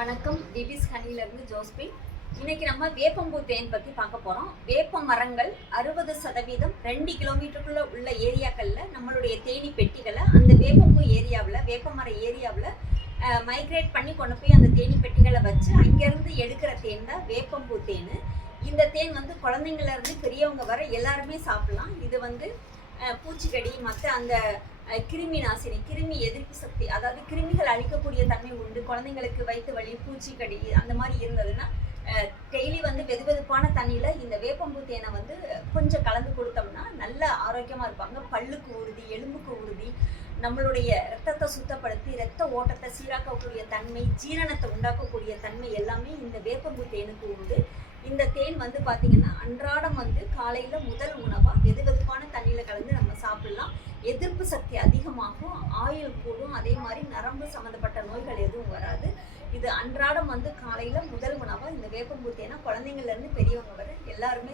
வணக்கம். டிபிஸ் ஹனிலிருந்து ஜோஸ்பின். இன்னைக்கு நம்ம வேப்பம்பூ தேன் பற்றி பார்க்க போகிறோம். வேப்ப மரங்கள் 60% 2 கிலோமீட்டருக்குள்ள உள்ள ஏரியாக்களில் நம்மளுடைய தேனி பெட்டிகளை அந்த வேப்பம்பூ ஏரியாவில் வேப்பமர ஏரியாவில் மைக்ரேட் பண்ணி கொண்டு போய் அந்த தேனி பெட்டிகளை வச்சு அங்கேருந்து எடுக்கிற தேன் தான் வேப்பம்பூ தேன். இந்த தேன் வந்து குழந்தைங்கள்லேருந்து பெரியவங்க வர எல்லாருமே சாப்பிடலாம். இது பூச்சிக்கடி மற்ற அந்த கிருமி நாசினி, கிருமி எதிர்ப்பு சக்தி, அதாவது கிருமிகள் அழிக்கக்கூடிய தன்மை உண்டு. குழந்தைங்களுக்கு வயிற்று வலி, பூச்சிக்கடி அந்த மாதிரி இருந்ததுன்னா டெய்லி வெதுவெதுப்பான தண்ணியில் இந்த வேப்பம்பூ தேனை கொஞ்சம் கலந்து கொடுத்தோம்னா நல்ல ஆரோக்கியமாக இருப்பாங்க. பல்லுக்கு உறுதி, எலும்புக்கு உறுதி, நம்மளுடைய ரத்தத்தை சுத்தப்படுத்தி ரத்த ஓட்டத்தை சீராக்கக்கூடிய தன்மை, ஜீரணத்தை உண்டாக்கக்கூடிய தன்மை எல்லாமே இந்த வேப்பம்பூ தேனுக்கு உண்டு. இந்த தேன் பார்த்தீங்கன்னா அன்றாடம் காலையில் முதல் உணவாக வெதுவெதுப்பான தண்ணியில் கலந்து நம்ம சாப்பிடலாம். எதிர்ப்பு சக்தி அதிகமாகும், ஆயுள் கூடும், அதே மாதிரி நரம்பு சம்மந்தப்பட்ட நோய்கள் எதுவும் வராது. இது அன்றாடம் காலையில் முதல் உணவாக இந்த வேப்பம்பூ தேனை குழந்தைங்கள்லேருந்து பெரியவங்க வரை எல்லாருமே